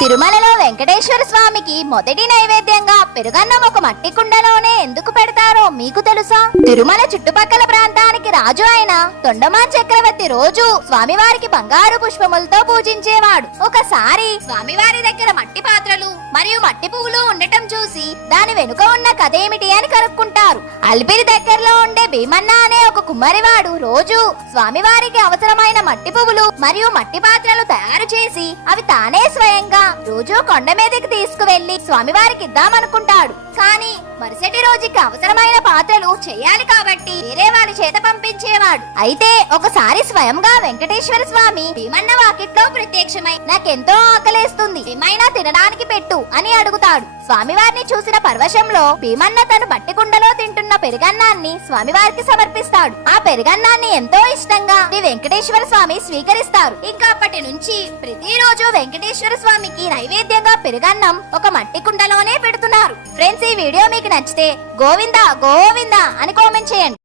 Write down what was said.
తిరుమలలో వెంకటేశ్వర స్వామికి మొదటి నైవేద్యంగా పెరుగన్నం ఒక మట్టి కుండలోనే ఎందుకు పెడతారో మీకు తెలుసా? తిరుమల చుట్టుపక్కల ప్రాంతానికి రాజు అయిన తొండమాన్ చక్రవర్తి రోజు స్వామివారికి బంగారు పుష్పములతో పూజించేవాడు. ఒకసారి స్వామివారి దగ్గర మట్టి పాత్రలు మరియు మట్టి పువ్వులు ఉండటం చూసి దాని వెనుక ఉన్న కథేమిటి అని కనుక్కుంటారు. అల్పిరి దగ్గరలో ఉండే భీమన్న అనే ఒక కుమ్మరివాడు రోజు స్వామివారికి అవసరమైన మట్టి పువ్వులు మరియు మట్టి పాత్రలు తయారు చేసి అవి తానే స్వయంగా రోజు కొండ మీదకి తీసుకువెళ్ళి స్వామివారికి ఇద్దామనుకుంటాడు. కానీ మరుసటి రోజుకి అవసరమైన పాత్రలు చేయాలి కాబట్టి వేరే వారి చేత పంపించేవాడు. అయితే ఒకసారి స్వయంగా వెంకటేశ్వర స్వామి భీమన్న వాకిట్లో ప్రత్యక్షమై నాకెంతో ఆకలేస్తుంది ఏమైనా తినడానికి పెట్టు అని అడుగుతాడు. స్వామివారిని చూసిన పరవశంలో భీమన్న తను మట్టి కుండలో తింటున్న పెరుగన్నాన్ని స్వామివారికి సమర్పిస్తాడు. ఆ పెరుగన్నాన్ని ఎంతో ఇష్టంగా శ్రీ వెంకటేశ్వర స్వామి స్వీకరిస్తారు. ఇంకా అప్పటి నుంచి ప్రతిరోజు వెంకటేశ్వర స్వామికి నైవేద్యంగా పెరుగన్నం ఒక మట్టి కుండలోనే పెడుతున్నారు. ఫ్రెండ్స్ ఈ వీడియో మీకు నచ్చితే గోవిందా గోవిందా అని కామెంట్ చేయండి.